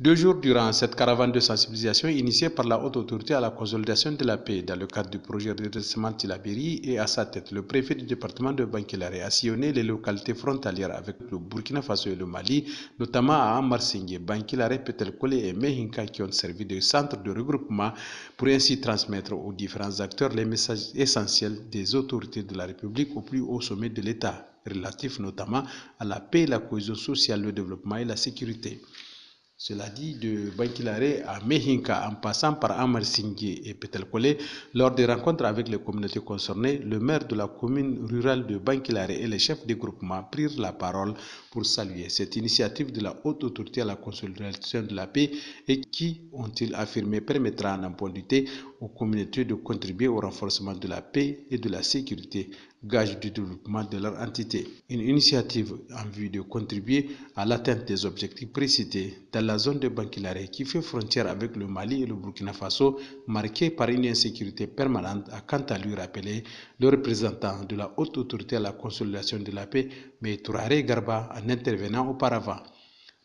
2 jours durant cette caravane de sensibilisation initiée par la haute autorité à la consolidation de la paix dans le cadre du projet de redressement Tillabéri et à sa tête le préfet du département de Bankilare a sillonné les localités frontalières avec le Burkina Faso et le Mali, notamment à Amarsingue, Bankilare, Petelkole et Mehinka qui ont servi de centre de regroupement pour ainsi transmettre aux différents acteurs les messages essentiels des autorités de la République au plus haut sommet de l'État, relatifs notamment à la paix, la cohésion sociale, le développement et la sécurité. Cela dit, de Bankilare à Mehinka, en passant par Amarsingue et Petelkole, lors des rencontres avec les communautés concernées, le maire de la commune rurale de Bankilare et les chefs des groupements prirent la parole pour saluer cette initiative de la haute autorité à la consolidation de la paix et qui, ont-ils affirmé, permettra en point du thé aux communautés de contribuer au renforcement de la paix et de la sécurité, gage du développement de leur entité. Une initiative en vue de contribuer à l'atteinte des objectifs précités dans la zone de Bankilare qui fait frontière avec le Mali et le Burkina Faso, marquée par une insécurité permanente, a quant à lui rappelé le représentant de la haute autorité à la consolidation de la paix, M. Tourare Garba, en intervenant auparavant.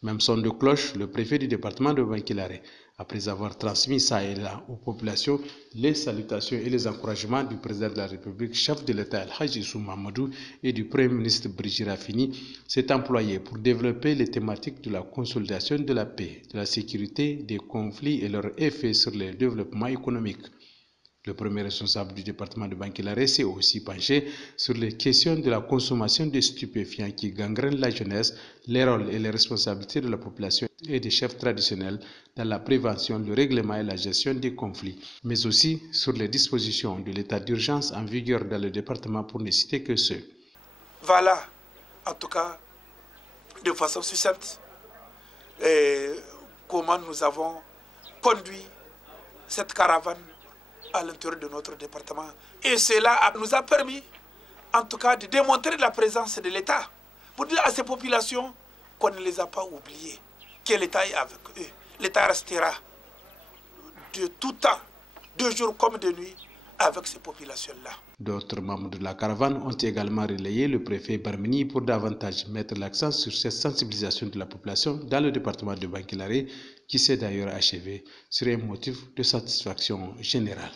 Même son de cloche, le préfet du département de Bankilare, après avoir transmis ça et là aux populations les salutations et les encouragements du président de la République, chef de l'État Al-Hajj Issou Mahamadou et du Premier ministre Brigitte Raffini, s'est employé pour développer les thématiques de la consolidation de la paix, de la sécurité, des conflits et leurs effets sur le développement économique. Le premier responsable du département de Bankilare s'est aussi penché sur les questions de la consommation de stupéfiants qui gangrènent la jeunesse, les rôles et les responsabilités de la population et des chefs traditionnels dans la prévention, le règlement et la gestion des conflits, mais aussi sur les dispositions de l'état d'urgence en vigueur dans le département pour ne citer que ceux. Voilà, en tout cas, de façon succincte, comment nous avons conduit cette caravane à l'intérieur de notre département. Et cela nous a permis, en tout cas, de démontrer la présence de l'État, pour dire à ces populations qu'on ne les a pas oubliées, que l'État est avec eux. L'État restera de tout temps, de jour comme de nuit, avec ces populations-là. D'autres membres de la caravane ont également relayé le préfet Barmini pour davantage mettre l'accent sur cette sensibilisation de la population dans le département de Bankilare, qui s'est d'ailleurs achevé sur un motif de satisfaction générale.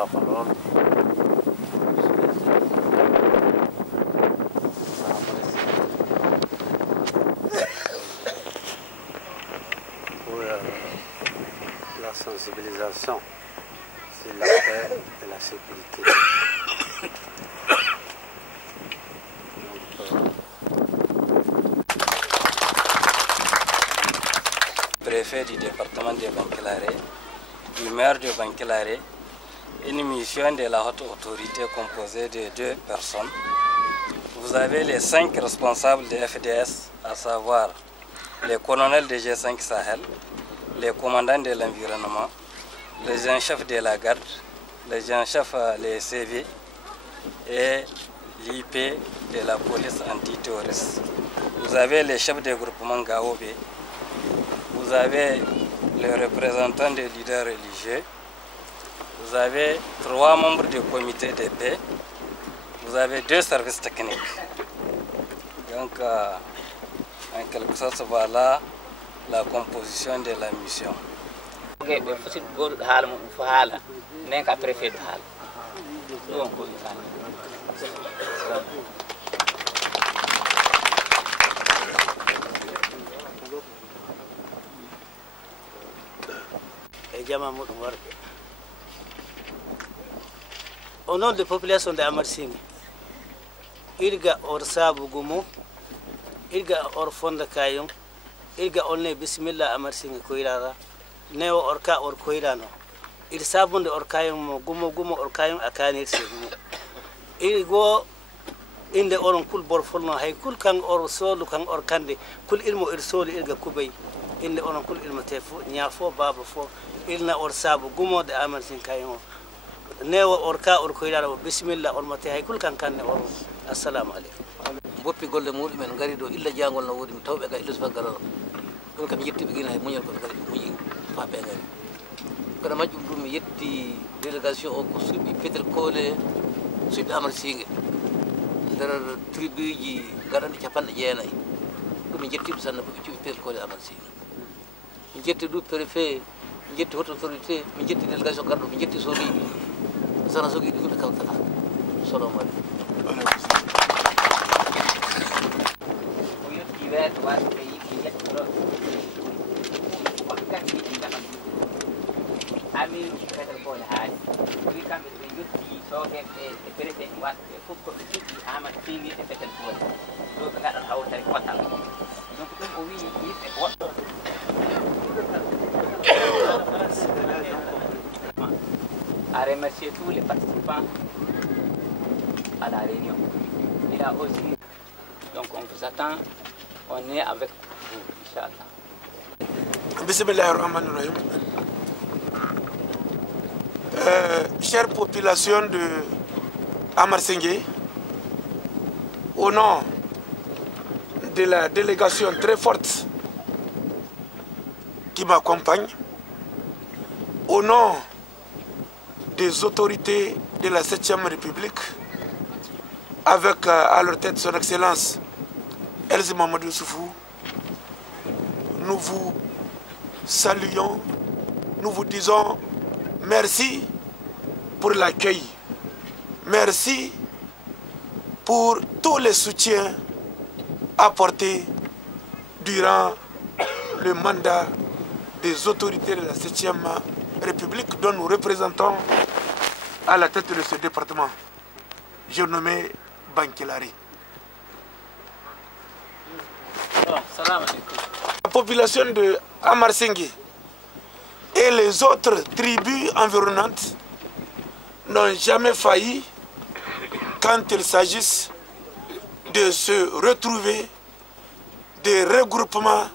la parole. Pour la sensibilisation sur la paix et la sécurité. Préfet du département de Bankilare, du maire de Bankilare, une mission de la haute autorité composée de 2 personnes. Vous avez les 5 responsables de FDS, à savoir les colonels de G5 Sahel, les commandants de l'environnement, les gens-chefs de la garde, les gens-chefs les CV et l'IP de la police antiterroriste. Vous avez les chefs de groupement Gaobé. Vous avez les représentants des leaders religieux, vous avez 3 membres du comité de paix, vous avez 2 services techniques. Donc, en quelque sorte, voilà la composition de la mission. Au nom de la population de Amarsing, Irga Orsabu Gumo, Irga Orfonda Kayum, Irga Olne Bismillah Amarsing Koirara, Neo Orka or Koirano, Irsabun de Orkayum, Gumo Gumo Orkayum Akanir Simu. Irgo in the Orankul Borfono, Haikul Kang or Sol Kang or Kandi, Kul Ilmo Irsol Irga Kubay, in the Orankul Ilmatefu, Nyafo Baba for Ilna Orsabu Gumo de Amarsing Kayum. Neo orka or koyra bismillah on mate hay kul kan kanne or assalamu alaykum boppi golle mudum en gari do illa jangol no wodi mi tawbe ga illa fagara don kam yetti be gina hay munyal ko gari muyi fa be gari kada majjum dum yetti délégation o ko subi petel kole subi Amar Singue der tribuji garande capande jeenay dum yetti sanna ko subi petel kole Amar Singue mi jetti du préfet mi jetti haute autorité mi jetti délégation gardo mi jetti sori sana sogi dum ka kala assalamu alaykum o yetti wet was be yi yetti ro wakati ni dama ami petel ko haali wi kambe be yetti so be préfet wat ko ko be yetti Amar Singue e petel ko do be ngadal hawtare ko tan donc dum o wi yibe wotto à remercier tous les participants à la réunion. Il a aussi, donc on vous attend, on est avec vous, Inch'Allah. Bismillahirrahmanirrahim. Chère population de Amar Singue, au nom de la délégation très forte qui m'accompagne, au nom des autorités de la 7e République, avec à leur tête son Excellence Elzi Mamadou Soufou, nous vous saluons, nous vous disons merci pour l'accueil, merci pour tous les soutiens apportés durant le mandat des autorités de la 7e République dont nous représentons à la tête de ce département, j'ai nommé Bankilare. La population de Amar Singue et les autres tribus environnantes n'ont jamais failli quand il s'agisse de se retrouver, des regroupements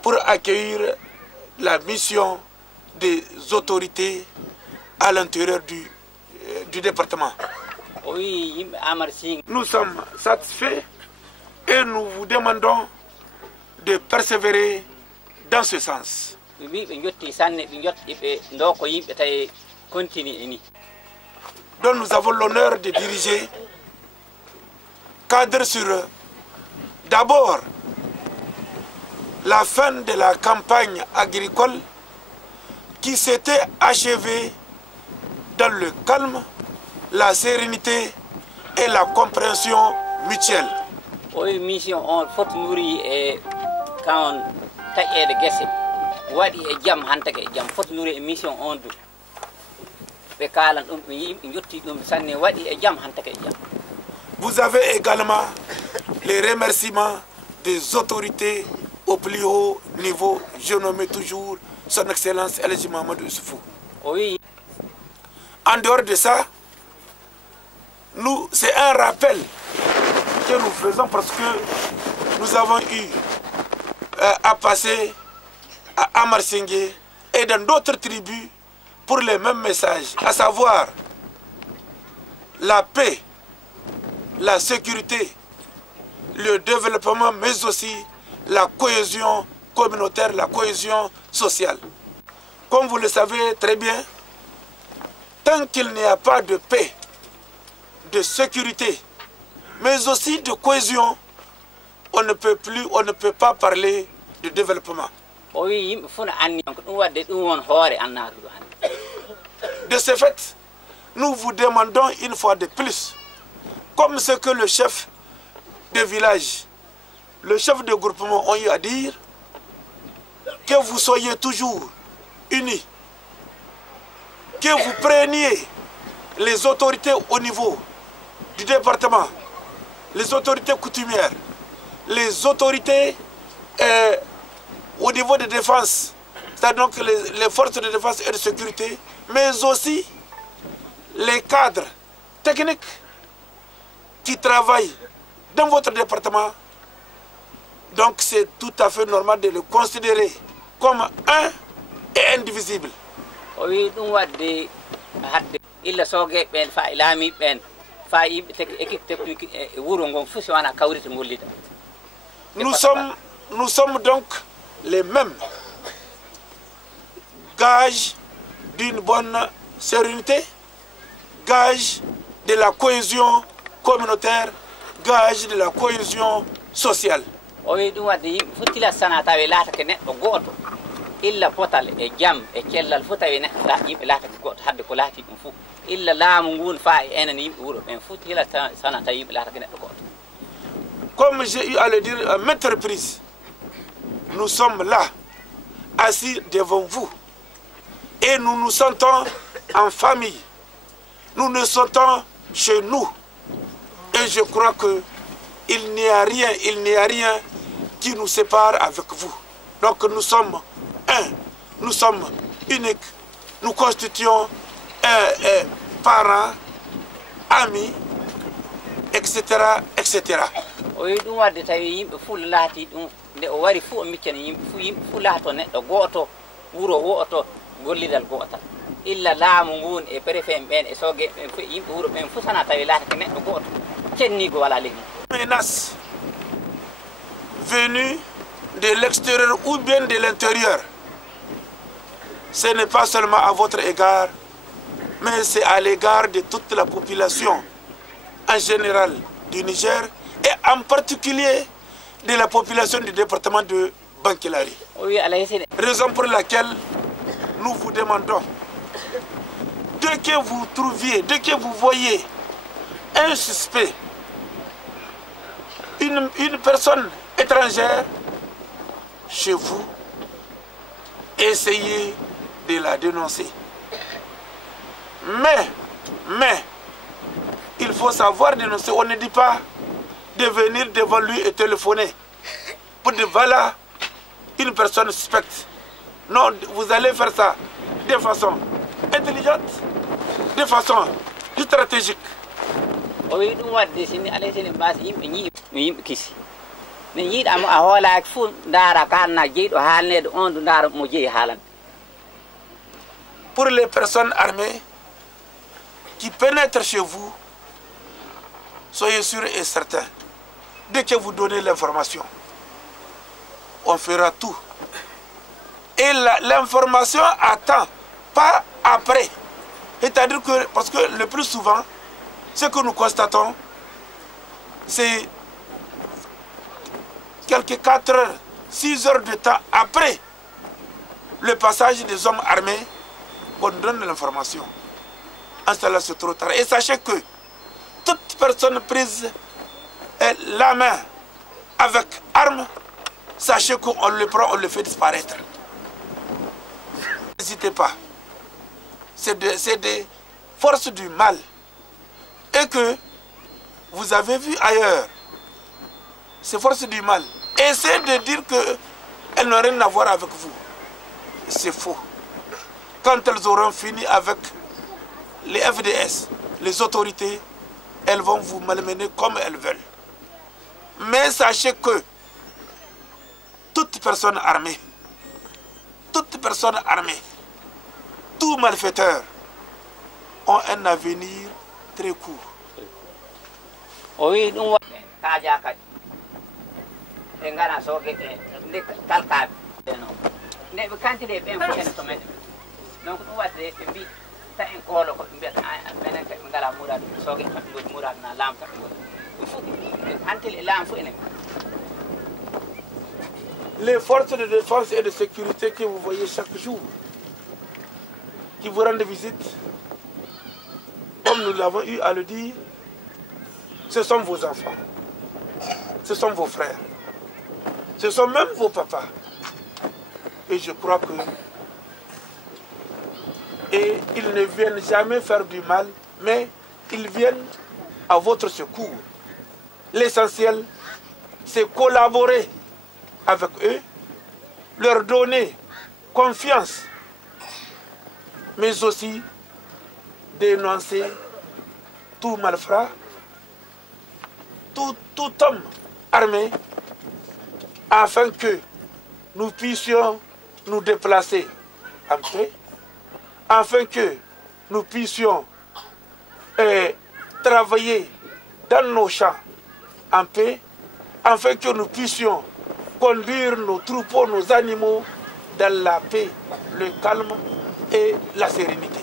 pour accueillir la mission des autorités à l'intérieur du département. Oui, Amar Singue. Nous sommes satisfaits et nous vous demandons de persévérer dans ce sens. Dont nous avons l'honneur de diriger, cadre sur d'abord la fin de la campagne agricole qui s'était achevée dans le calme, la sérénité et la compréhension mutuelle. Oui, mission on faut nourrir et quand taƴede guesse waɗi e jaam hantake e jaam foti nourrir e mission on du ɓe kalan ɗum ɓe yimɓe jotti ɗum sanne waɗi e jaam hantake e jaam. Vous avez également les remerciements des autorités au plus haut niveau. Je nomme toujours son Excellence El Mamadou Issoufou. Oui. En dehors de ça, c'est un rappel que nous faisons parce que nous avons eu à passer à Amarsingue et dans d'autres tribus pour les mêmes messages, à savoir la paix, la sécurité, le développement, mais aussi la cohésion communautaire, la cohésion sociale. Comme vous le savez très bien, tant qu'il n'y a pas de paix, de sécurité, mais aussi de cohésion, on ne peut pas parler de développement. De ce fait, nous vous demandons une fois de plus, comme ce que le chef de village, le chef de groupement ont eu à dire, que vous soyez toujours unis, que vous preniez les autorités au niveau du département, les autorités coutumières, les autorités au niveau de défense, c'est-à-dire donc les forces de défense et de sécurité, mais aussi les cadres techniques qui travaillent dans votre département. Donc c'est tout à fait normal de le considérer comme un et indivisible. Oui, nous avons il a sauvé ben fa ilami ben fa équipe technique et wurongon fusiwana kawrite ngolida. Nous sommes donc les mêmes gages d'une bonne sérénité, gage de la cohésion communautaire, gage de la cohésion sociale. Oui, nous avons futila sanata velata que net goto illa potal e jam e kellal futawi ne la yimɓe laata goto hadde ko laati ɗum fof illa laamu ngun fa e enen yimɓe wuuro ɓen futila sanata yimɓe laata ko neɗɗo goto. Comme j'ai eu à le dire à maintes reprises, nous sommes là, assis devant vous, et nous nous sentons en famille. Nous nous sentons chez nous. Et je crois qu'il n'y a rien qui nous sépare avec vous. Donc nous sommes un, nous sommes uniques, nous constituons parents, amis, etc., etc. Oui, nous avons des foules lati nde o wari fu o miccani yimɓe fu laato neɗɗo goto wuro woto gollidal gotal illa laamu ngun e préfet ɓen e sogue ɓen fu yimɓe wuro ɓen fu sana tawi laata ko neɗɗo goto cennigo wala leydi. Menace venue de l'extérieur ou bien de l'intérieur, ce n'est pas seulement à votre égard, mais c'est à l'égard de toute la population en général du Niger et en particulier de la population du département de Bankilari. Raison pour laquelle nous vous demandons, dès que vous trouviez, dès que vous voyez un suspect, une personne étrangère chez vous, essayez de la dénoncer. Mais, il faut savoir dénoncer. On ne dit pas de venir devant lui et téléphoner pour dire voilà une personne suspecte. Non, vous allez faire ça de façon intelligente, de façon stratégique. Oui, nous avons décidé d'aller sur les bases, nous kisi. Mais il a hola fu dara kana jido halne on dara mo jeyi halan. Pour les personnes armées qui pénètrent chez vous, soyez sûrs et certains, dès que vous donnez l'information, on fera tout. Et l'information attend, pas après. C'est-à-dire que, parce que le plus souvent, ce que nous constatons, c'est quelques 4 heures, 6 heures de temps après le passage des hommes armés qu'on donne l'information. installation trop tard. Et sachez que toute personne prise la main avec arme, sachez qu'on le prend, on le fait disparaître. N'hésitez pas. C'est des forces du mal. Et que vous avez vu ailleurs, ces forces du mal, essayez de dire qu'elles n'ont rien à voir avec vous. C'est faux. Quand elles auront fini avec les FDS, les autorités, elles vont vous malmener comme elles veulent. Mais sachez que toute personne armée, tout malfaiteur ont un avenir très court. Oui, nous les forces de défense et de sécurité que vous voyez chaque jour, qui vous rendent visite, comme nous l'avons eu à le dire, ce sont vos enfants, ce sont vos frères, ce sont même vos papas. Et je crois que ils ne viennent jamais faire du mal, mais ils viennent à votre secours. L'essentiel, c'est collaborer avec eux, leur donner confiance, mais aussi dénoncer tout malfrat, tout homme armé, afin que nous puissions nous déplacer en paix, afin que nous puissions travailler dans nos champs en paix, afin que nous puissions conduire nos troupeaux, nos animaux dans la paix, le calme et la sérénité.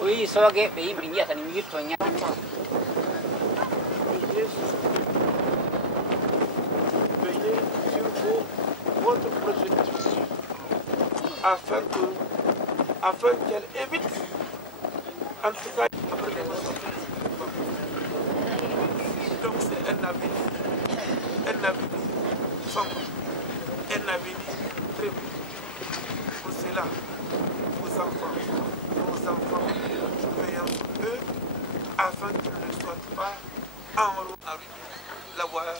Oui, soge be yimɓe jiyata ni yirto Veillez sur votre projectif afin qu'elle évite, en tout cas, après les sorties. Donc c'est un avenir sombre, un avenir très beau. Pour cela, vos enfants, veillons sur eux, afin qu'ils ne soient pas en route à ruiner. La voilà,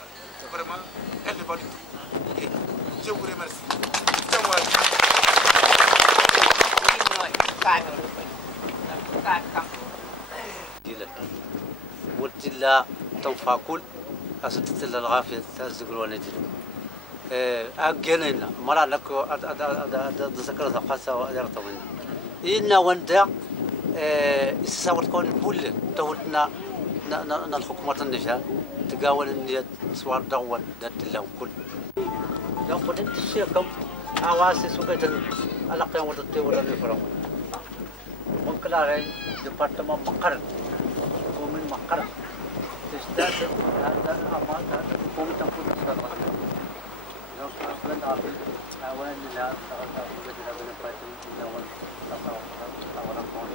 vraiment, elle ne va du tout. Et je vous remercie. وتلا تنفاكل أستتلا الغافية تزقلون يجري أجننا مرة لك ذكر ثقافة ويرتمنا إن وندا سوت كون بول تولنا الحكومة النجاة تقاول إن سوار دول دت لهم كل لو قلت الشيكم أواسي سوقتن على قيام ودتي ولا نفرم ممكن على ديبارتمان مقر ومن مقر تزداد هذا الأمان هذا قوم تنفذ الصلاة لو كان عقل أوان لا تغطى وجدنا بنفاتي إلا والتصاوى أولا قول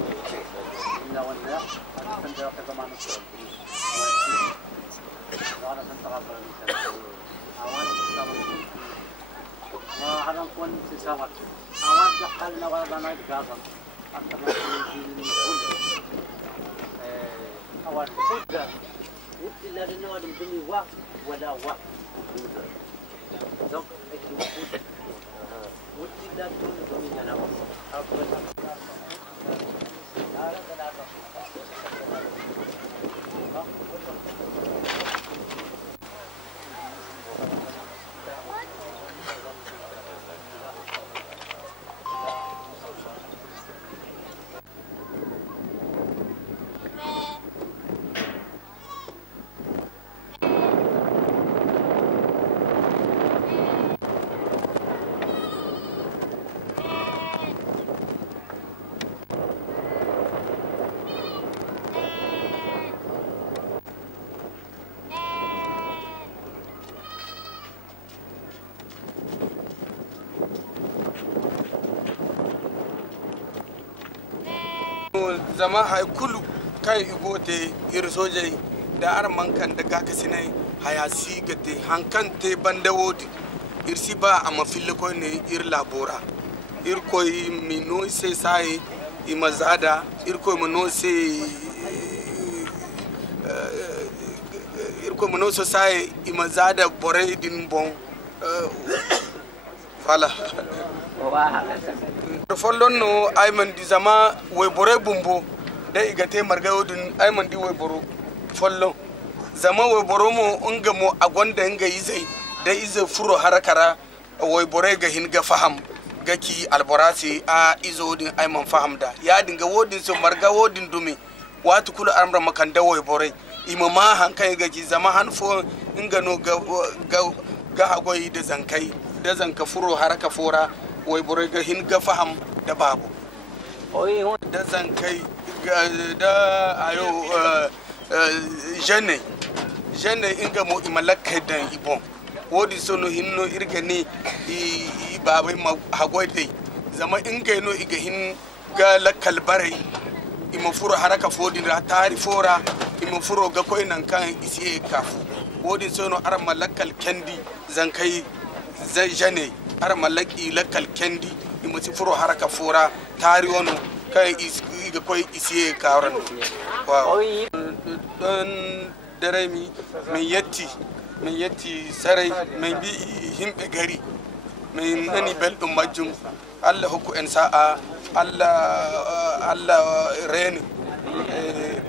إلا والنا هذا سندرق زمان الصلاة وأنا سنتغفر الإنسان أوان التصاوى وهذا نكون سيسامر أوان دخلنا وضعنا بقاطع أنت ما أوان فوجا وإلا لأنه هذا مدني واق ولا واق donc وإلا تكون مدني zama haikulu kai igote irsojai da arman kan da gaka sinai hayasi gate hankan te bandawodi irsi ba a mafille ko ne ir labora ir koy mino se sai imazada ir koy mino se ir koy mino so sai imazada bore din bon fala follon no ayman di zama way bore bumbo da igate margawodin ayman di way boro follo zama way boro mo unga mo agonda nga yizai da iza furo harakara way bore ga hin ga faham ga ki alborasi a izodin ayman faham da ya dinga wodin so margawodin dumi watu kula amra makanda way bore imama hankai ga ki zama han fo inga no ga hagoyi da zanka furo haraka fora way bore ga hin ga faham da babu da zankai da ayo jene inga mo imalaka dan ibon wodi sono hinno irgani i babai ma hagoide zama inga no iga hin ga lakal bare ima furo haraka fodi da tari fora ima furo ga koy nan kan isi kafu wodi sono ar malakal kendi zankai jene ar malaki lakal kendi ima si furo haraka fora tari wono kai iga koy isi kawran wow don daremi min yetti sarai min bi himɓe gari min nani belɗum majjum allah hokku en sa'a allah reeni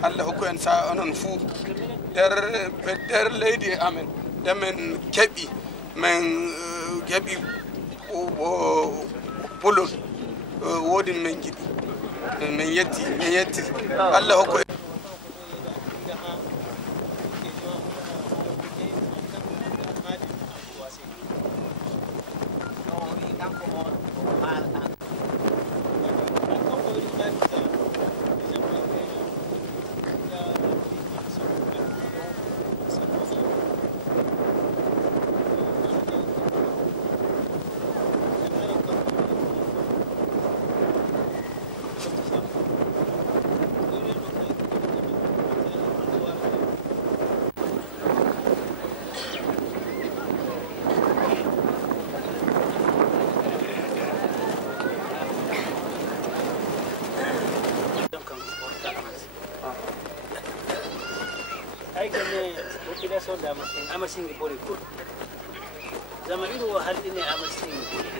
allah hokku en sa'a onon fuu nder leydi amen nde min keɓi pulol woodi min jiɗi min yetti allah hokku amarsingi bori kul zama iru hal ine amarsingi bori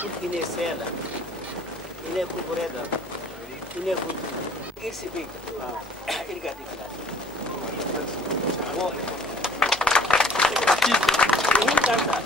kul ine sela ine kubureda ine kudu irsi big irga di class wo ihun kanta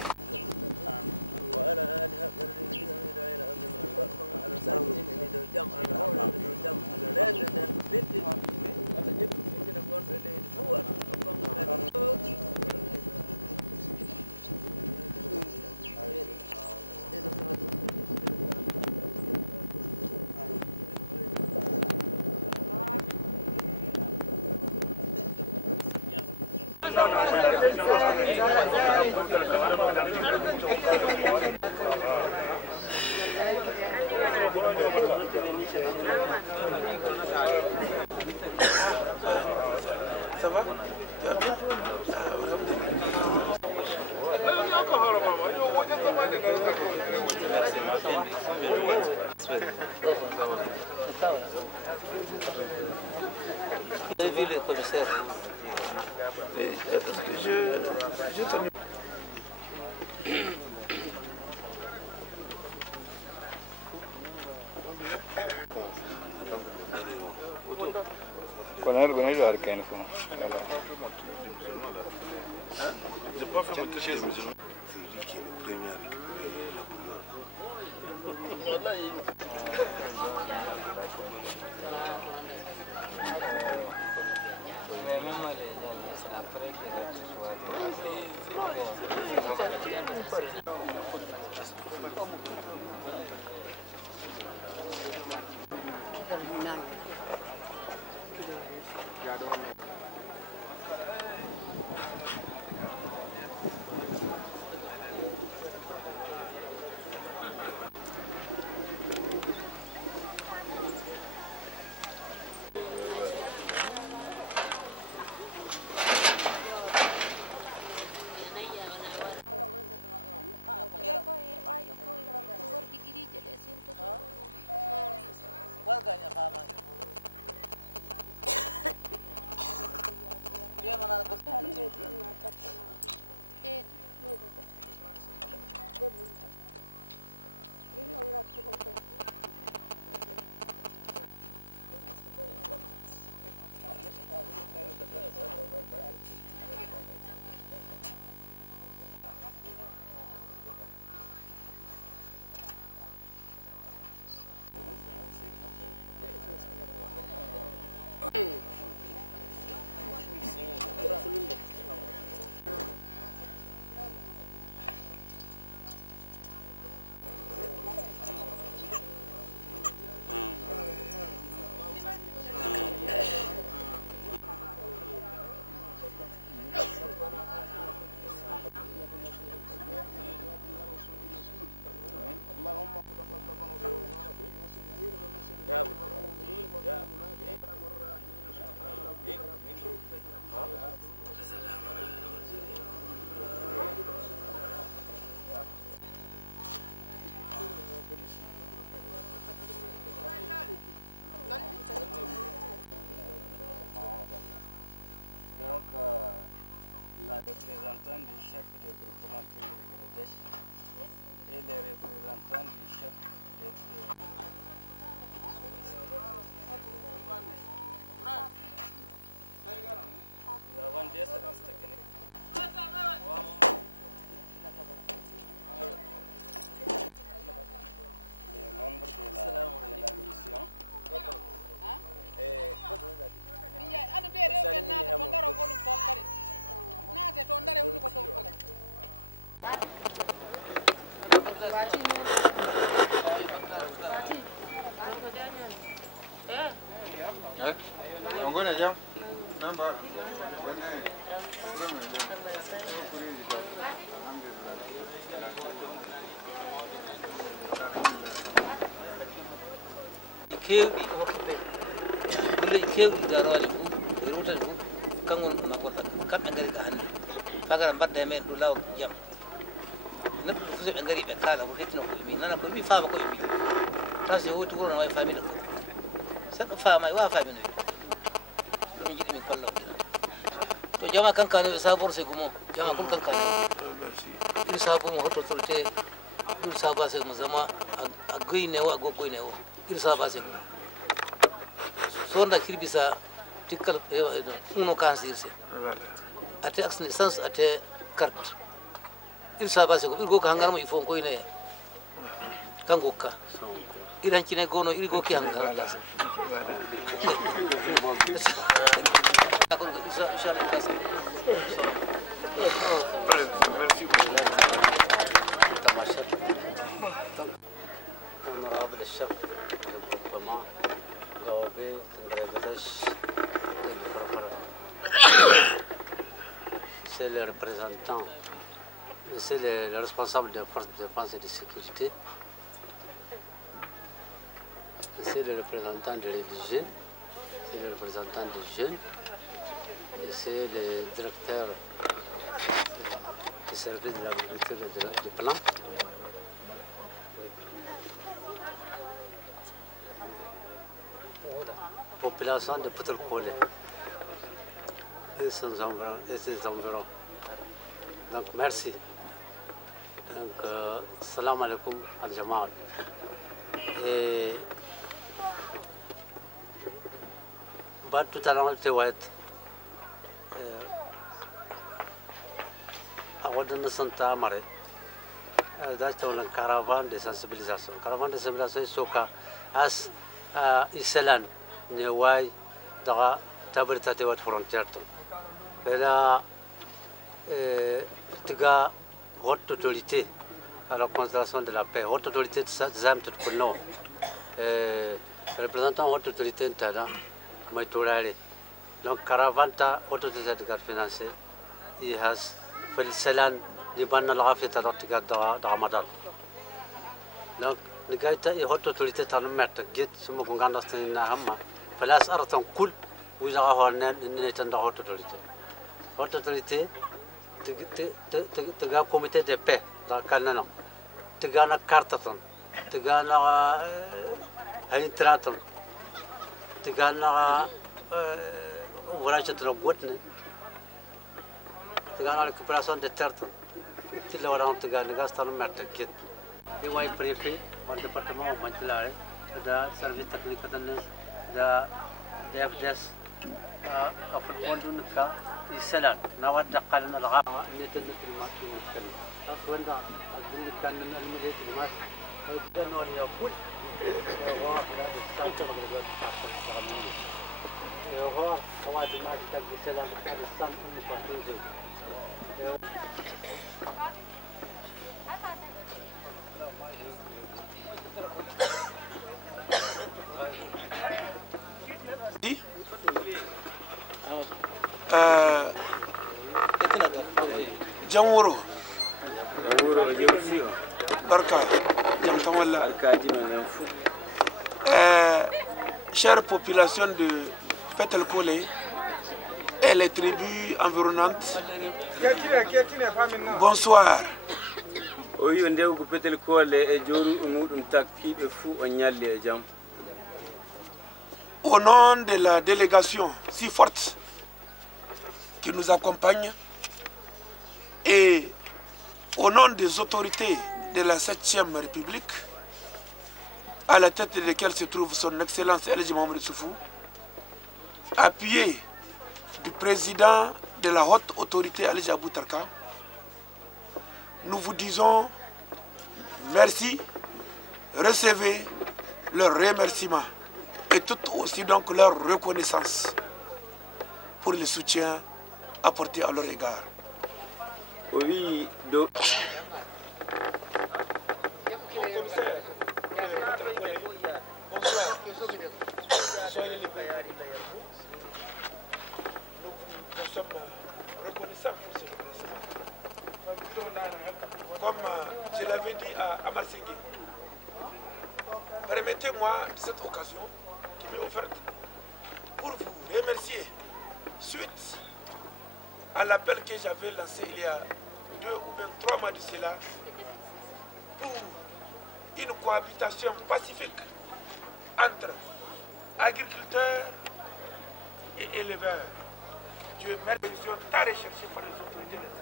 Ça va? Tu vas bien? Vous avez vu le commissaire? Est-ce que je t'en... Con ello arcano. J'ai pas fait votre chaise, mais je... C'est lui qui est le premier à récupérer la kewɗi hokkuɓe golleji kewɗi garoje fof e rewtani fof kangon ma gonɗa kamɓe ngari ɗo hannde fagara mbadda e meɗen ɗo lawa jaam neɗɗo ɗo fof so ɓe ngari ɓe kaala ko hettino koye min nana koye mi faama koye min taw so hoti wuro no wawi famide ko seɗɗo faama e wawa famino wi ɗum jiɗi min kolla ɗina to jama kankane ɓe sabor sego mo jama kon kankane ɗum sabo mo hotto autorité ɗum saba sego mo zama a goyne o a goggoyne o ɗum saba sego sonda kirbisa tikkal uno kansirse ate axe naissance ate carte il saba sego il goka hangarmo il faut koyne kan gokka il hancine gono il gokki hangar honorable chef de groupement Gaobé c'est le représentant, c'est le responsable des forces de défense et de sécurité, c'est le représentant des religieux, c'est le représentant des jeunes, et c'est le directeur du service de l'agriculture et du plan. Population de Poutre-Kolé et ses environs. Donc merci. Donc salam alaikum al jamaat. Et tout à l'heure tu vas être à Wadana Santa Mare. That's une caravane de sensibilisation. Caravane de sensibilisation soka as Iselan. Newai daga tabrita tewat frontier to bela tiga haute autorité à la conservation de la paix haute autorité zam tout kunno représentant haute autorité ntana mai torare donc caravanta haute autorité de financier il has felicelan di banna la afita tiga daga madal donc نجايتا يهوتو توليتي تانمت جيت سمو كونغاندستنا هما فلاس أرتون كل ويجا هون نيتن دا هوتو توليتي هوتو توليتي تجا كوميتي دي بي دا كاننا تجانا كارتاتون تجانا هينتراتون تجانا وراشة لوغوتن تجانا ريكوبراسيون دي تيرتون تلا وران تجانا غاستانمت جيت يواي بريفي au département de Mantilare, le service technique de DFDS, a fait un cas ici. Nous avons dit que nous avons été dans le climat. Nous avons dit que nous avons été dans le Jamworo Barka Jamtamalla chère population de Petelkolé et les tribus environnantes, bonsoir. Au nom de la délégation si forte qui nous accompagne et au nom des autorités de la 7e République, à la tête de laquelle se trouve son Excellence Elji Mohamed Soufou, appuyé du président de la haute autorité Elji Aboutarka, nous vous disons merci, recevez leurs remerciements et tout aussi donc leur reconnaissance pour le soutien apporté à leur égard. Permettez-moi de cette occasion qui m'est offerte pour vous remercier suite à l'appel que j'avais lancé il y a 2 ou même 3 mois de cela pour une cohabitation pacifique entre agriculteurs et éleveurs. Dieu merci, t'as recherché par les autorités de l'État.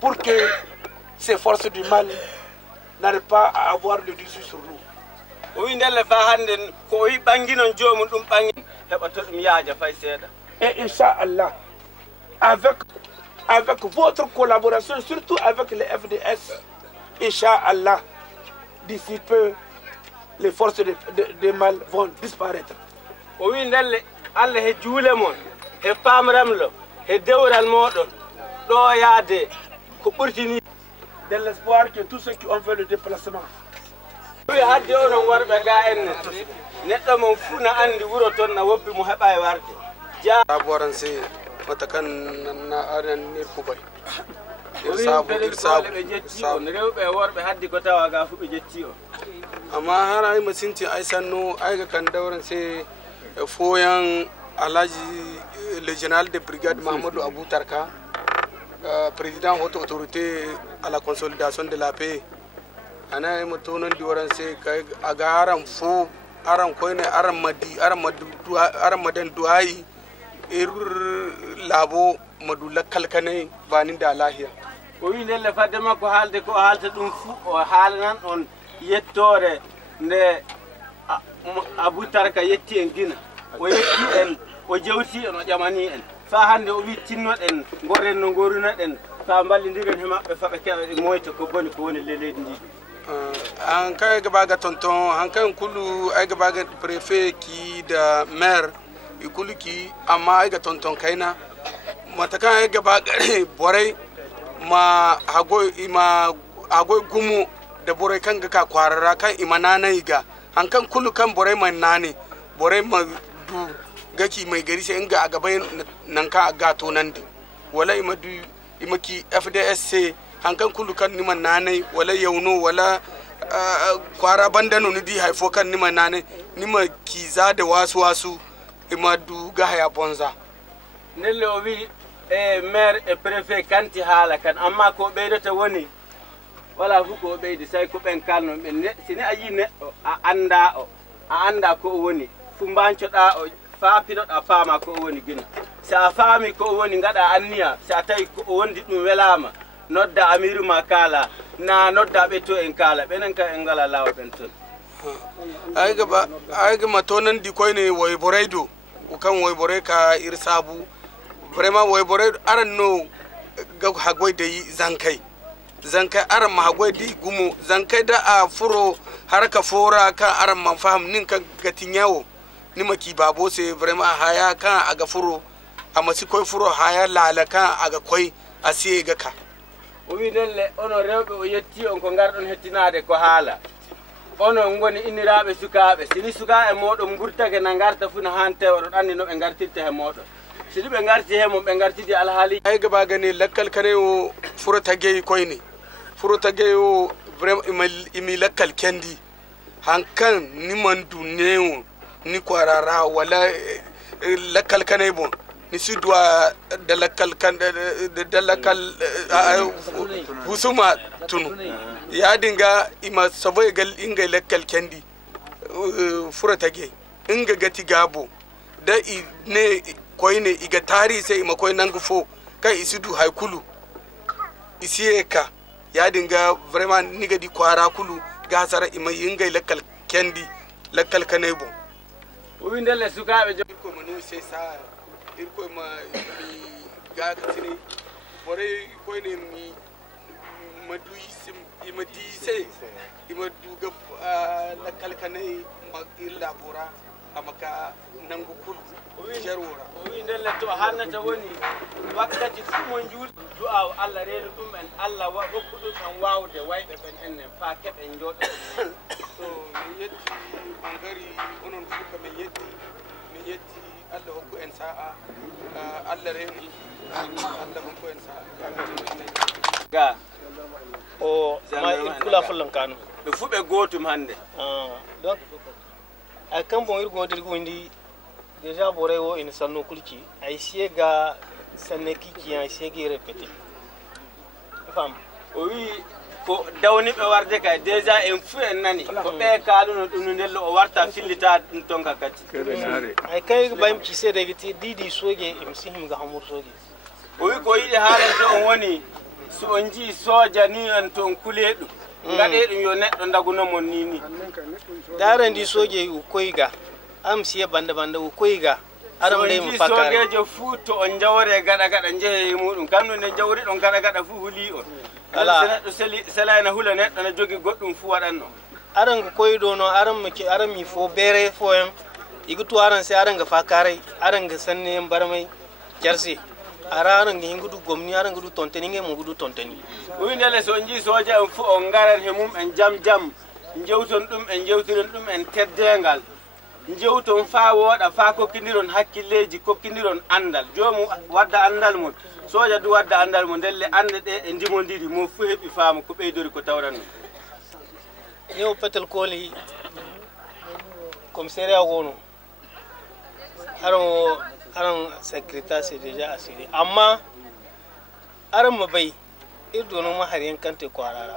Pour que ces forces du mal n'arrivent pas à avoir le dessus sur nous. Et Inch'Allah, avec votre collaboration, surtout avec les FDS, Inch'Allah, d'ici peu, les forces de mal vont disparaître. De l'espoir que tous ceux qui ont fait le déplacement amma har ai masinti ai sanno ai ga kan dauran sai foyan Alhaji le général de brigade Mahamadou Abou Tarka, président haute autorité à la consolidation de la paix. Ana mutonan diwaran sai kai aga aran fo aran koine aran madan duai labo madula kalkane banin da lahiya. O wi nelle fadema ko haalde ko haalta ɗum fu o haalnan on yettore nde Abou Tarka yetti en gina o yetti en o jewti en o ƴamani en fa hande o wi tinnoɗen gorren no gorunoɗen fa ballidiren he maɓɓe fa ɓe keɓa ɓe moyta ko boni ko woni leydi ndi. An kai gaba ga tonton an kai kulu ai gaba ga préfet ki da maire ikulu ki amma ai ga tonton kaina matakan ai gaba borai ma agoi gumu da borai kan ga ka kwarara kan imanana iga an kan kulu kan borai man nane borai ma du gaki mai gari sai inga a gaba nan ka ga to nan di wala imadu imaki FDSC an kan kulu kan niman nane wala yauno wala kwara bandano ni di haifo kan niman nane nima kiza da wasu imadu ga haya bonza nelle o wi maire et préfet kanti haala kan amma ko ɓeydata woni wala fu ko ɓeydi say ko ɓen kalno ɓe sine a yi neɗɗo a anda ko o woni fu mbancoɗa o fa piɗoɗa faama ko o woni gina si a faami ko o woni gaɗa anniya si a tawi ko o wondi ɗum welama nodda amiru ma kaala na nodda ɓe to en kaala ɓenen ka en ngala lawa ɓen toon ayga ma to nan di koyne woyboray do kan woyboray ka ir sabu vraiment woyboray aran no ga hagoy de zankai aran ma hagoy di gumo zankai da a furo haraka fora kan aran man faham nin kan gatinyawo ni maki babo se vraiment haya kan aga furo amasi koy furo haya lala kan aga koy asiye ga ka o wi nelle ono rewɓe o yetti on ko ngarɗon hettinade ko haala onon ngoni inniraɓe sukaɓe sini sukaɓe moɗon gurtake na garta fu no hante oɗon andi no ɓe gartirta he moɗon sini ɓe garti he mon ɓe gartidi alhaali ay gaba gane lakkal kane o furo tagey koyne furo tagey o vraiment imi lakkal kendi hankan ni mandu newo ni kwarara wala lakkal kane bon ni sudwa da lakkal kan da lakkal husuma tunu ya dinga ima saboy gal inga lakkal kendi furatage inga gati gabo da ne koyne iga tari sai ima koy nangu fo kai isidu haykulu isiyeka ya dinga vraiment niga di kwara kulu gasara ima inga lakkal kendi lakkal kanebo o wi ndelle sukaɓe ko manu sai sa irko ma mi ga katini bore koyne mi madu isim imadi sai imadu ga lakkal kanai ma illa bora amaka nangu kul jarora o wi ndelle to hannata woni wakkati fumon juul du'a Allah reenu ɗum en Allah hokku ɗum en wawde wayɓe ɓen ennen fa keɓen jooɗo so mi yetti on gari onon fof kamin yetti Allah hokku en sa'a Allah reenu Allah hokku en sa'a ga o ma il kula fulan kanu ɓe fu ɓe gootum hannde donc ay kambo irgodir gondi déjà bore wo ina sanno kulki ay siega sanne kiki ay siegi répété fam o wi ko dawni be warde kay déjà en fu en nani ko be kaaluno dum ndello o warta fillita dum tonka kati ay kay bayim ci sede giti didi soge im sihim ga hamur soge o wi ko yidi haalante on woni so on ji soja ni en ton kuledu ngade dum yo neddo ndaguno mon nini darandi soje koyga am siya banda u koyga aram le mu fakare sogejo fu to on jawre gada jehe mudum kamno ne jawri don gada fu huli on ala do selana hula neddo na jogi goddum fu wadanno aran ko koydo no aram mi fo bere fo en igutu aran se aran ga fakare aran ga sanne barmai jarsi araran ngi ngudu gomni aran ngudu tonteni nge mo ngudu tonteni o windele so nji soja en fu on garan he mum en jam jewton dum en jewtiron dum en teddengal jewton fa woda fa kokkindiron hakkilleji kokkindiron andal jomu wadda andal mun soja du wadda andal mun delle ande de e ndimondiri mo fu hebi faamu ko beydori ko tawranno yo petel koli commissariat wono aran secrétaire c'est déjà assuré amma aran mabay irdono ma har yankante kwarara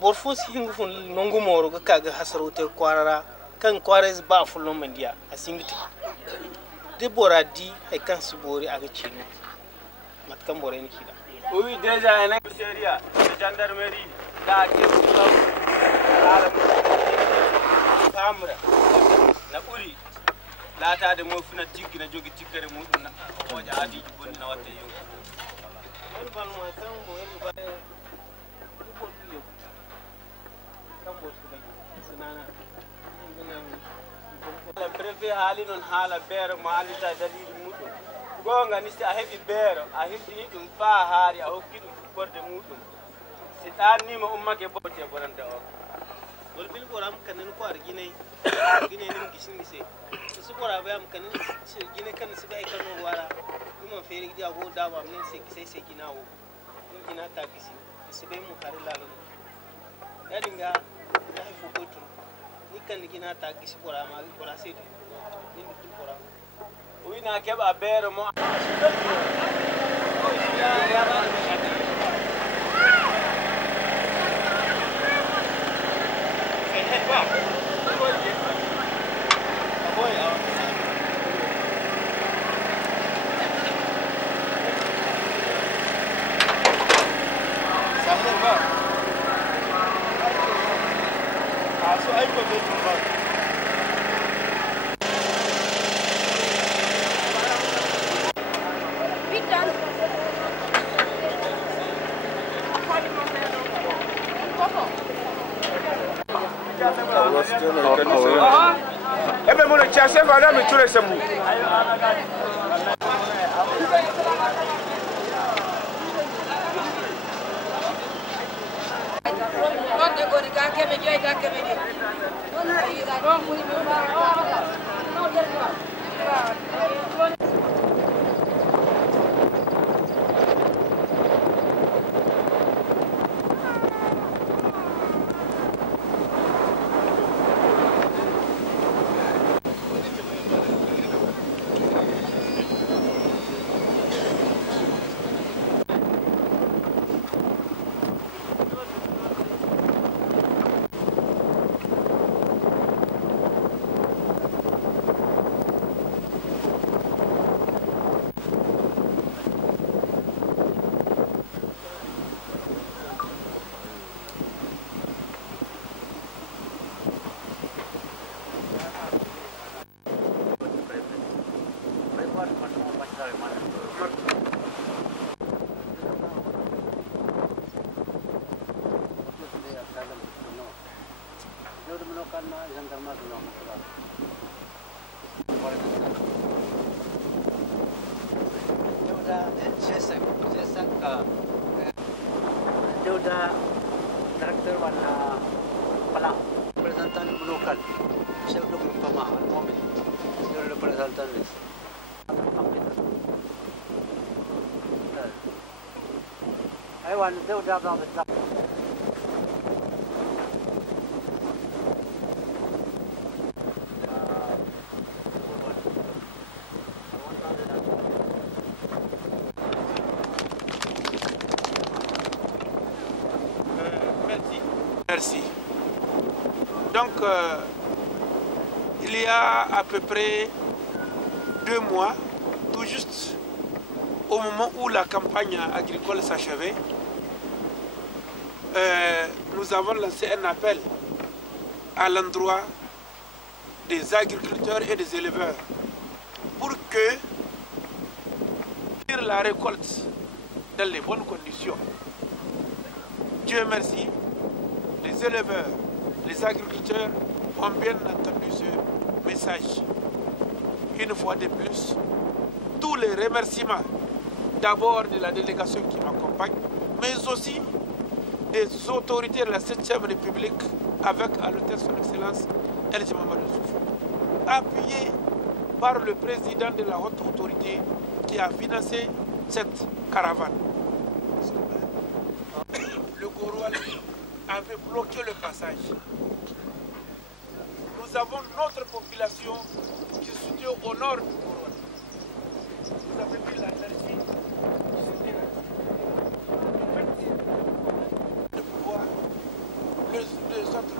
borfos hingu fun nongu moro ga kaga hasarote kwarara kan kwares ba fulon mandiya asingiti de boradi e kan sibori aga chino matkan bore ni kida oui déjà en commissariat de gendarmerie da ke ala camera na uri lata de mo funa tikki na jogi tikkere mudum na o jaadi bonni na watte yo en ban mo kan mo en ba ko tuyo kan bo sunana la préfet haali non haala beero mo alita dalili mudum gonga ni a hebi beero a hirdi dum fa haari a hokki dum borde mudum si tanni mo ummake bote bonanta o wol bil boram kanen ko argine nim gisin gise su bora bayam kanen gine kan su bay kanu wala dum feri dia go dawa men se gise ginawo dum gina ta gisi se be mu kare lalo ya dinga ya fu ko tun ni kan gina ta gisi bora ma bora se ni dum bora wina keba beero mo ebe mo na chase va na mi ture semu Udah director warna Palang, representan local. Saya udah berpamahaman mobil. Dia udah representan this. Aywan, dia udah ada. Merci. Donc, il y a à peu près 2 mois, tout juste au moment où la campagne agricole s'achevait, nous avons lancé un appel à l'endroit des agriculteurs et des éleveurs pour que la récolte dans les bonnes conditions. Dieu merci, les éleveurs, les agriculteurs ont bien entendu ce message. Une fois de plus, tous les remerciements d'abord de la délégation qui m'accompagne, mais aussi des autorités de la 7e République avec à l'hôtel son Excellence El Mamadou Soufou, appuyé par le président de la haute autorité qui a financé cette caravane. Le Goroal avait bloqué le passage. Nous avons notre population qui se situe au nord du Goroal. Vous avez vu la Turquie, de pouvoir, le centre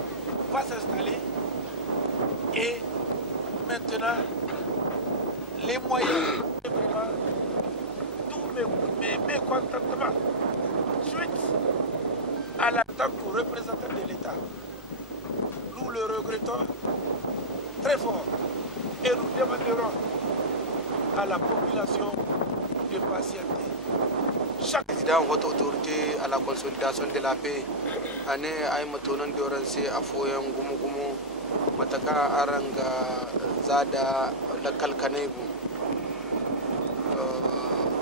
va s'installer et maintenant les moyens, tous mes contentements suite à l'attaque au représentant de l'État. Nous le regrettons très fort et nous demanderons à la population de patienter. Chaque président haute autorité à la consolidation de la paix ane ay matonan doranse afoyan gumu mataka aranga zada la kalkanegu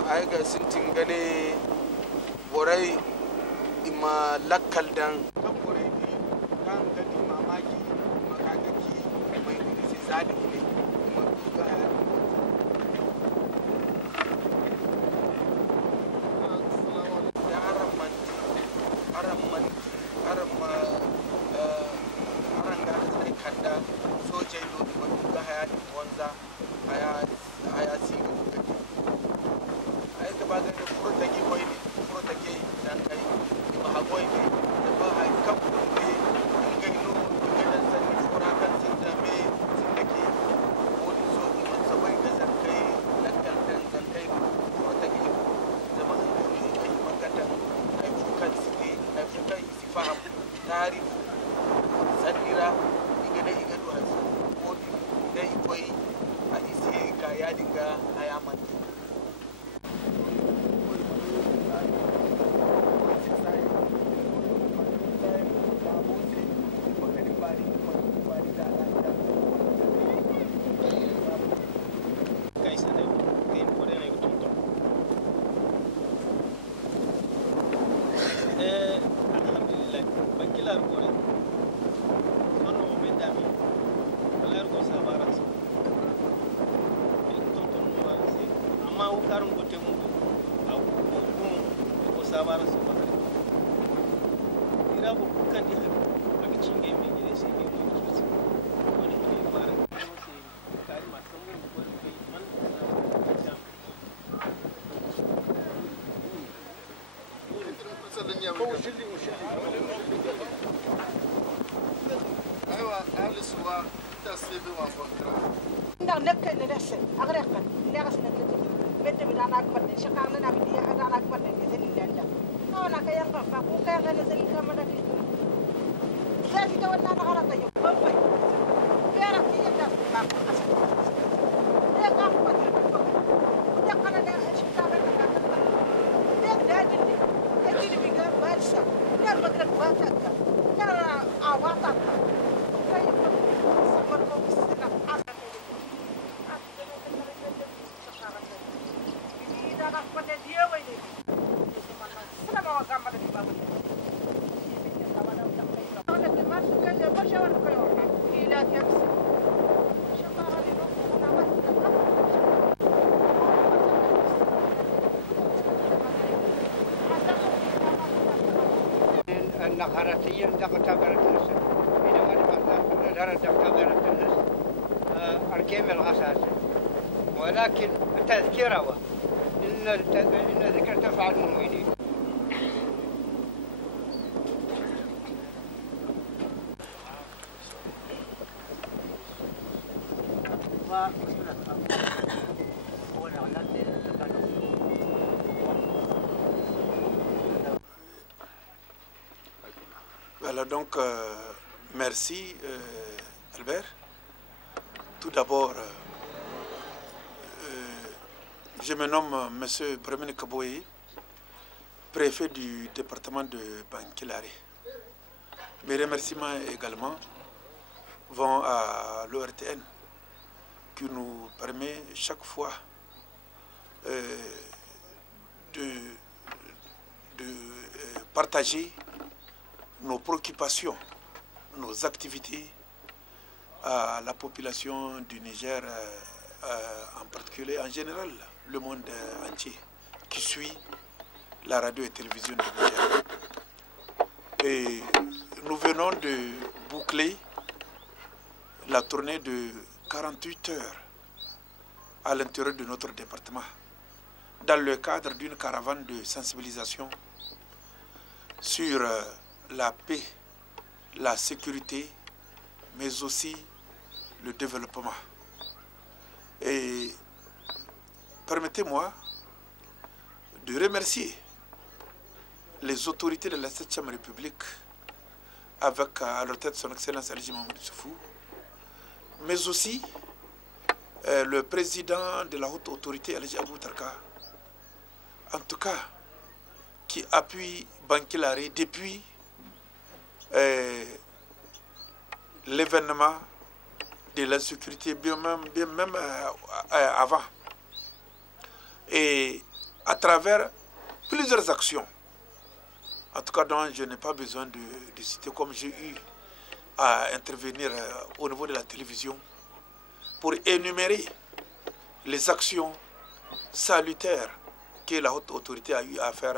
ay ga sintin gane borai ima lakkal dan kan borai ni kan gadi mamaki makagaki mai sai zadi ne kuma duga ولكن التذكرة إن الذكر تنفع المؤمنين. Voilà donc, merci Albert. Tout d'abord, je me nomme M. Bremene Kaboye, préfet du département de Bankilare. Mes remerciements également vont à l'ORTN qui nous permet chaque fois de partager nos préoccupations, nos activités à la population du Niger, en particulier, en général, le monde entier qui suit la radio et télévision du Niger. Et nous venons de boucler la tournée de 48 heures à l'intérieur de notre département dans le cadre d'une caravane de sensibilisation sur la paix, la sécurité, mais aussi le développement. Et permettez-moi de remercier les autorités de la 7e République, avec à leur tête son Excellence Alhaji Mahamadou Issoufou, mais aussi le président de la haute autorité Alhaji Abou Tarka, en tout cas qui appuie Bankilare depuis l'événement de l'insécurité, bien même avant. Et à travers plusieurs actions, en tout cas dont je n'ai pas besoin de citer, comme j'ai eu à intervenir au niveau de la télévision pour énumérer les actions salutaires que la haute autorité a eu à faire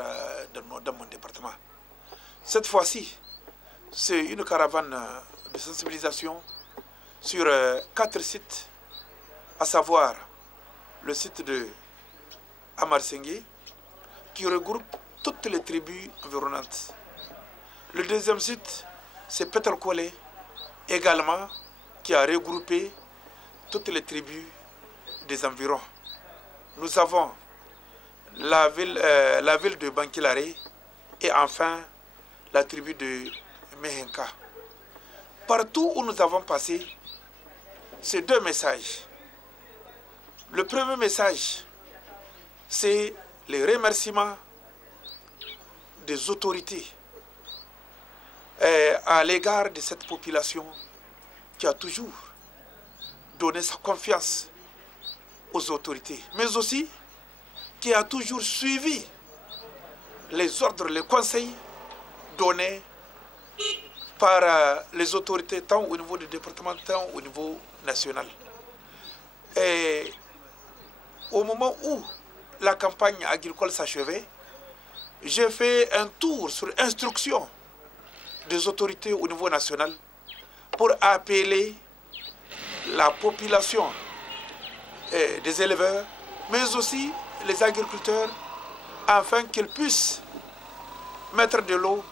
dans mon département. Cette fois-ci, c'est une caravane de sensibilisation sur 4 sites, à savoir le site de Amarsengue, qui regroupe toutes les tribus environnantes. Le deuxième site, c'est Peterkole, également, qui a regroupé toutes les tribus des environs. Nous avons la ville de Bankilare et enfin la tribu de Mehenka. Partout où nous avons passé, ces 2 messages. Le premier message, c'est les remerciements des autorités à l'égard de cette population qui a toujours donné sa confiance aux autorités, mais aussi qui a toujours suivi les ordres, les conseils donnés par les autorités, tant au niveau du département, tant au niveau national. Et au moment où la campagne agricole s'achevait, j'ai fait un tour sur instruction des autorités au niveau national pour appeler la population des éleveurs, mais aussi les agriculteurs, afin qu'ils puissent mettre de l'eau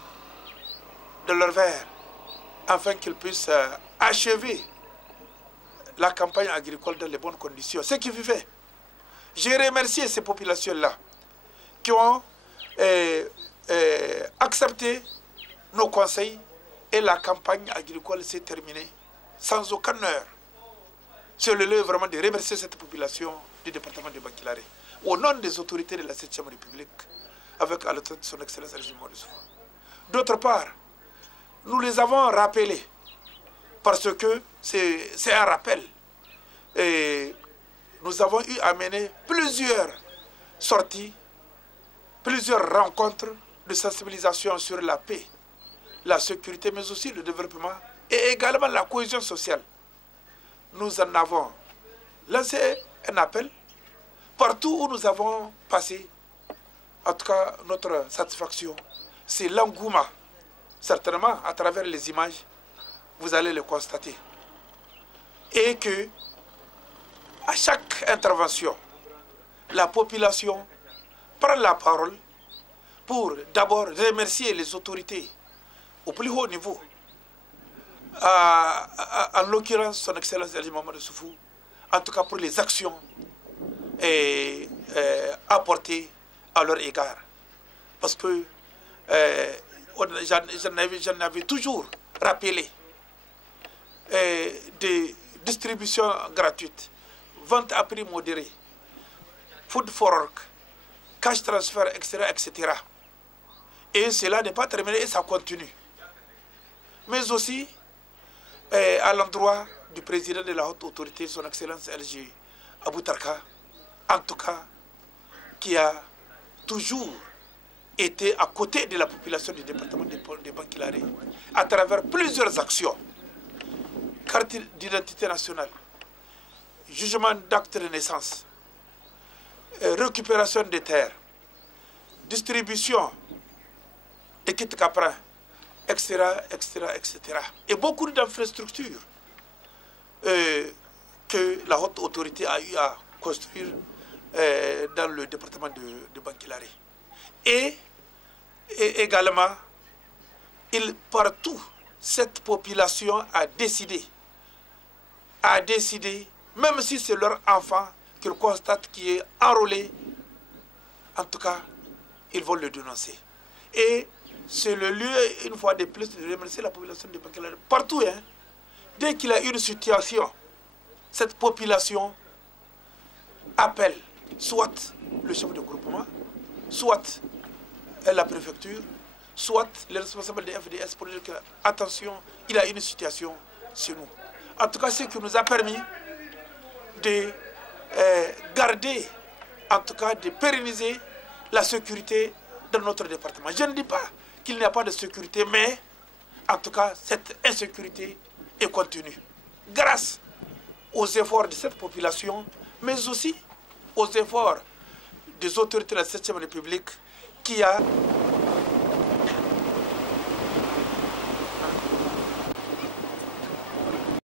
dans leur verre, afin qu'ils puissent achever la campagne agricole dans les bonnes conditions. Ce qui fut fait. J'ai remercié ces populations-là qui ont accepté nos conseils et la campagne agricole s'est terminée sans aucun heure. C'est le lieu vraiment de remercier cette population du département de Bankilare au nom des autorités de la 7e République, avec à la tête de son Excellence Alhaji Mahamadou Issoufou. D'autre part, nous les avons rappelés parce que c'est un rappel. Et nous avons eu à mener plusieurs sorties, plusieurs rencontres de sensibilisation sur la paix, la sécurité, mais aussi le développement et également la cohésion sociale. Nous en avons lancé un appel partout où nous avons passé. En tout cas, notre satisfaction, c'est l'engouement certainement à travers les images, vous allez le constater. Et que, à chaque intervention, la population prend la parole pour d'abord remercier les autorités au plus haut niveau, en l'occurrence son Excellence El Hadji Mahamadou Issoufou, en tout cas pour les actions apportées à leur égard. Parce que j'en avais toujours rappelé des distributions gratuites, vente à prix modéré, food for work, cash transfer, etc. Et cela n'est pas terminé et ça continue. Mais aussi à l'endroit du président de la haute autorité, son Excellence El Hadji Aboutarka, en tout cas, qui a toujours été à côté de la population du département de Bankilare à travers plusieurs actions. Carte d'identité nationale, jugement d'acte de naissance, récupération des terres, distribution des kits caprins, etc. Et beaucoup d'infrastructures que la haute autorité a eu à construire dans le département de Bankilare. Et également, partout, cette population a décidé, même si c'est leur enfant qu'ils constatent qui est enrôlé, en tout cas, ils vont le dénoncer. Et c'est le lieu, une fois de plus, de remercier la population de Bankilare. Partout, hein, dès qu'il y a une situation, cette population appelle soit le chef de groupement, soit la préfecture, soit les responsables des FDS pour dire que, attention, il y a une situation chez nous. En tout cas, ce qui nous a permis de garder, en tout cas de pérenniser la sécurité dans notre département. Je ne dis pas qu'il n'y a pas de sécurité, mais en tout cas, cette insécurité est contenue. Grâce aux efforts de cette population, mais aussi aux efforts des autorités de la 7e République qui a